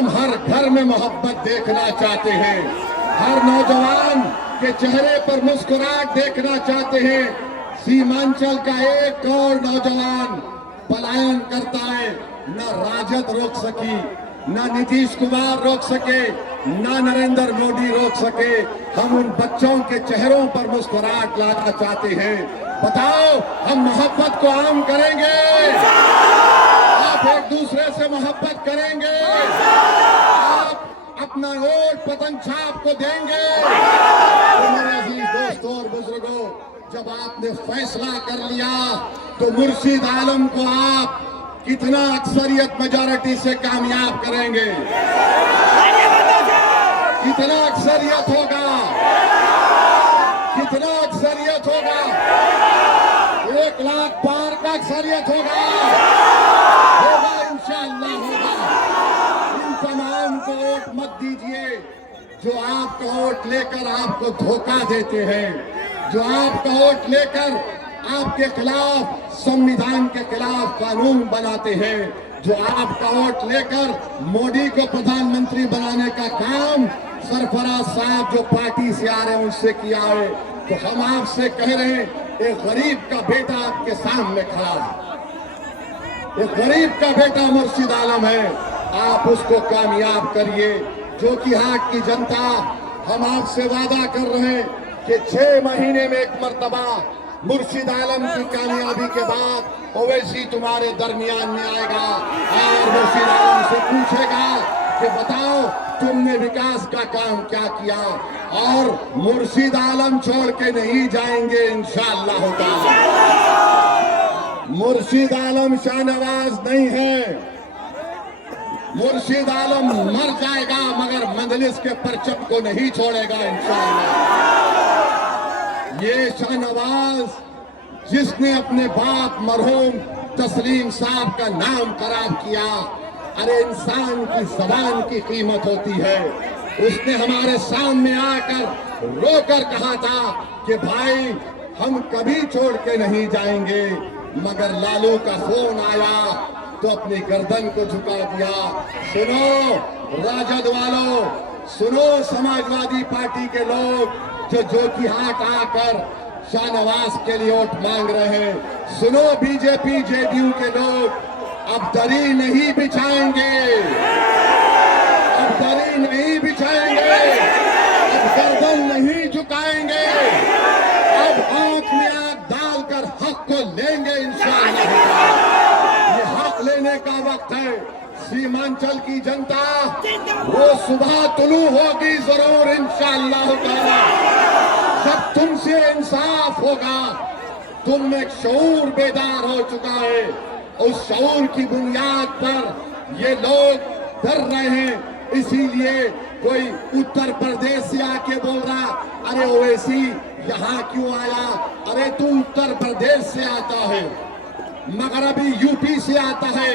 हम हर घर में मोहब्बत देखना चाहते हैं, हर नौजवान के चेहरे पर मुस्कुराहट देखना चाहते हैं। सीमांचल का एक और नौजवान पलायन करता है, न राजद रोक सकी, न नीतीश कुमार रोक सके, न नरेंद्र मोदी रोक सके। हम उन बच्चों के चेहरों पर मुस्कुराहट लाना चाहते हैं। बताओ, हम मोहब्बत को आम करेंगे? आप एक दूसरे से मोहब्बत करेंगे? आप अपना वोट पतंग छाप को देंगे? तो मेरे अजीज दोस्तों और बुजुर्गों, जब आपने फैसला कर लिया तो मुर्शीद आलम को आप कितना अक्सरियत मेजॉरिटी से कामयाब करेंगे? कितना अक्सरियत होगा? कितना अक्सरियत होगा? 1 लाख पार का अक्सरियत होगा? होगा, इंशाअल्लाह होगा। इन तमाम को वोट मत दीजिए जो आपका वोट लेकर आपको धोखा देते हैं, जो आपका वोट लेकर आपके खिलाफ, संविधान के खिलाफ कानून बनाते हैं, जो आपका वोट लेकर मोदी को प्रधानमंत्री बनाने का काम सरफराज साहब जो पार्टी से आ रहे हैं उससे किया है। तो हम आपसे कह रहे हैं, एक गरीब का बेटा आपके सामने खड़ा है, एक गरीब का बेटा मुर्शीद आलम है, आप उसको कामयाब करिए। जो कि हाट की जनता, हम आपसे वादा कर रहे हैं कि 6 महीने में एक मर्तबा मुर्शीद आलम की कामयाबी के बाद ओवैसी तुम्हारे दरमियान में आएगा और मुर्शीद आलम से पूछेगा कि बताओ तुमने विकास का काम क्या किया, और मुर्शीद आलम छोड़ के नहीं जाएंगे इंशाअल्लाह ताला। मुर्शीद आलम शाहनवाज नहीं है, मुर्शीद आलम मर जाएगा मगर मजलिस के परचम को नहीं छोड़ेगा इंशाअल्लाह। ये शाहनवाज जिसने अपने बाप मरहूम तस्लीम साहब का नाम खराब किया, अरे इंसान की जबान की कीमत होती है। उसने हमारे सामने आकर रोकर कहा था कि भाई हम कभी छोड़ के नहीं जाएंगे, मगर लालू का फोन आया तो अपनी गर्दन को झुका दिया। सुनो राजद वालों, सुनो समाजवादी पार्टी के लोग जो कि हाट आकर शाहनवाज के लिए वोट मांग रहे हैं, सुनो बीजेपी जेडीयू के लोग, अब दरी नहीं बिछाएंगे, अब दरी नहीं बिछाएंगे, अब गर्दन नहीं झुकाएंगे, अब आंख में आंख डालकर हक को लेंगे इंशाअल्लाह। ये हक लेने का वक्त है। सीमांचल की जनता वो सुबह तुलू होगी जरूर इंशाअल्लाह ताला, जब तुमसे इंसाफ होगा। तुम एक शऊर बेदार हो चुका है, उस शऊर की बुनियाद पर ये लोग डर रहे हैं। इसीलिए कोई उत्तर प्रदेश से आके बोल रहा, अरे ओवैसी यहाँ क्यों आया? अरे तू उत्तर प्रदेश से आता है, मगर अभी यूपी से आता है।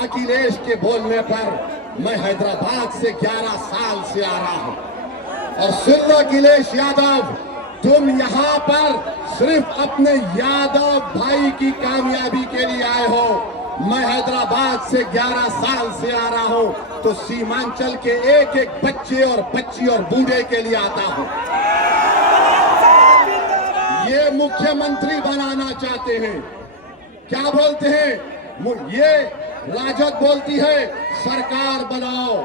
अखिलेश के बोलने पर मैं हैदराबाद से 11 साल से आ रहा हूं। और सुन लो अखिलेश यादव, तुम यहाँ पर सिर्फ अपने यादव भाई की कामयाबी के लिए आए हो। मैं हैदराबाद से 11 साल से आ रहा हूं, तो सीमांचल के एक एक बच्चे और बच्ची और बूढ़े के लिए आता हूं। ये मुख्यमंत्री बनाना चाहते हैं, क्या बोलते हैं? ये राजद बोलती है सरकार बनाओ,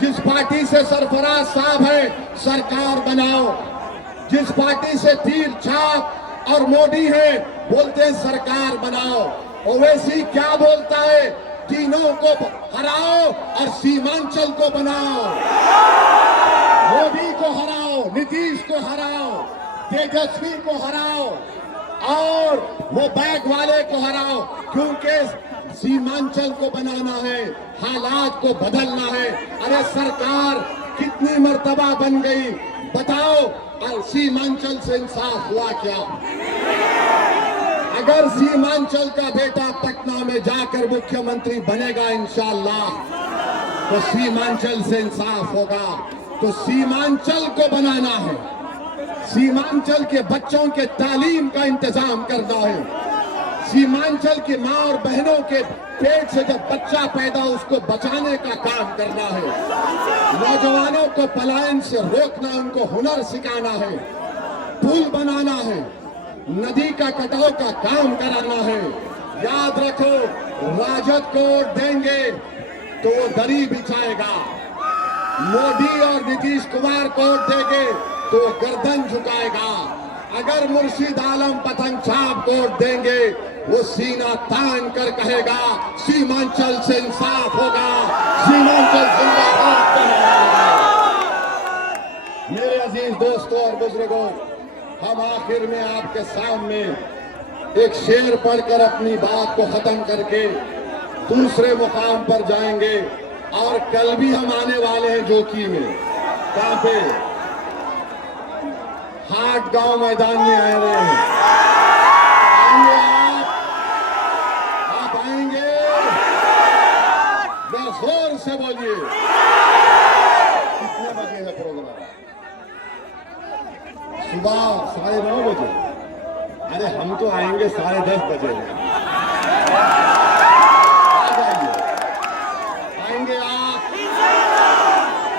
जिस पार्टी से सरफराज साहब है सरकार बनाओ, जिस पार्टी से तीर छाप और मोदी है बोलते हैं सरकार बनाओ। ओवैसी क्या बोलता है? तीनों को हराओ और सीमांचल को बनाओ, मोदी को हराओ, नीतीश को हराओ, तेजस्वी को हराओ और वो बैग वाले को हराओ, क्योंकि सीमांचल को बनाना है, हालात को बदलना है। अरे सरकार कितनी मर्तबा बन गई, बताओ, और सीमांचल से इंसाफ हुआ क्या? अगर सीमांचल का बेटा पटना में जाकर मुख्यमंत्री बनेगा इंशाअल्लाह, तो सीमांचल से इंसाफ होगा। तो सीमांचल को बनाना है, सीमांचल के बच्चों के तालीम का इंतजाम करना है, सीमांचल की मां और बहनों के पेट से जब बच्चा पैदा उसको बचाने का काम करना है। नौजवानों को पलायन से रोकना, उनको हुनर सिखाना है, पुल बनाना है, नदी का कटाव का काम कराना है। याद रखो, राजद को वोट देंगे तो वो दरी बिछाएगा, मोदी और नीतीश कुमार को वोट देंगे तो वो गर्दन झुकाएगा। अगर मुर्शीद आलम पतंग छाप को वोट देंगे वो सीना तान कर कहेगा सीमांचल से इंसाफ होगा, सीमांचल जिंदाबाद कहेगा। मेरे अजीज दोस्तों और बुजुर्गों, हम आखिर में आपके सामने एक शेर पढ़कर अपनी बात को खत्म करके दूसरे मुकाम पर जाएंगे। और कल भी हम आने वाले हैं जोकी में। कहां पे? हाट गांव मैदान में आ रहे हैं। आएंगे आप आएंगे? जोर से बोलिए। कितने बजे है प्रोग्राम? सुबह 9:30 बजे। अरे हम तो आएंगे 10:30 बजे। आ जाइए, आएंगे आप।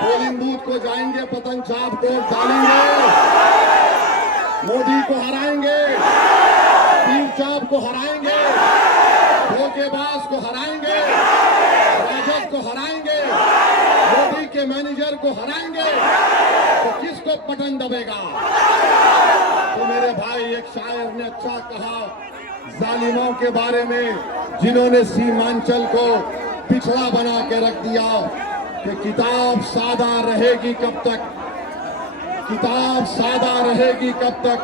पोलिंग बूथ को जाएंगे, पतंग छाप को डालेंगे, मोदी को हराएंगे, तीर छाप को हराएंगे, धोखेबाज को हराएंगे, राजद को हराएंगे, मोदी के मैनेजर को हराएंगे। तो किसको पटन दबेगा? तो मेरे भाई, एक शायर ने अच्छा कहा जालिमों के बारे में, जिन्होंने सीमांचल को पिछड़ा बना के रख दिया, कि किताब सादा रहेगी कब तक, किताब सादा रहेगी कब तक,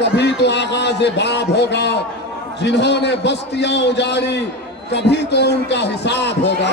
कभी तो आगाज बाब होगा। जिन्होंने बस्तियां उजाड़ी, कभी तो उनका हिसाब होगा।